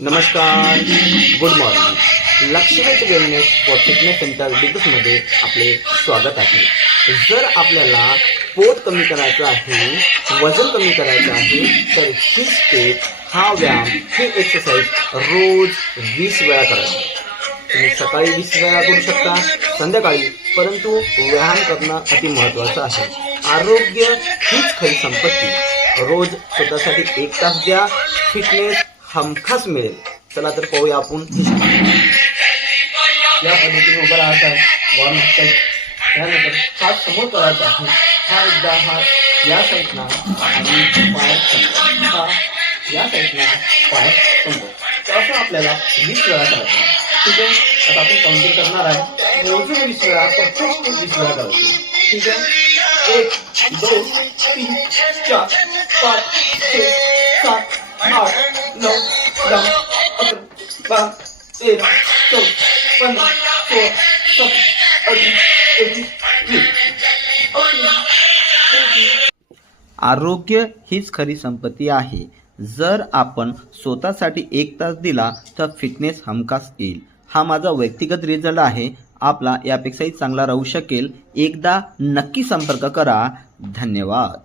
नमस्कार, good morning. लक्ष्मीत wellness व fitness centre मध्ये आपले स्वागत आहे. जर आपल्याला पोट कमी करायचं आहे, वजन कमी करायचं आहे, तर ही स्टेप, हा व्यायाम, ही एक्सरसाइज रोज 20 वेळा करायची. तुम्ही सकाळी 20 वेळा करू शकता, संध्याकाळी, परंतु व्यायाम करणं अति महत्त्वाचं आहे. आरोग्य हीच खरी संपत्ती. रोज स्वतःसाठी 1 तास द्या, फिटनेस हमखास मिळेल. चला तर पाहूया आपण. या पद्धतीने उभं राहायचं आहे. वॉर्म त्यानंतर हात समोर करायचा आहे. हा एकदा हात या साईडला आणि पाय समोर, या साईडला पाय समोर. तर असं आपल्याला 20 वेळा करायचं आहे. ठीक आहे. आता आपण काउंटिंग करणार आहे. मोजून 20 वेळा, परफेक्ट 20 वेळा करायची. ठीक आहे. 1 2 3 4 5 6 7 8 9 10 11 12 13 14 15 16 17 18 20. आरोग्य हीच खरी संपत्ती आहे. जर आपण स्वतःसाठी 1 तास दिला तर फिटनेस हमखास येईल. हा माझा व्यक्तिगत रिझल्ट आहे. आपला यापेक्षाही चांगला राहू शकेल. एकदा नक्की संपर्क करा. धन्यवाद.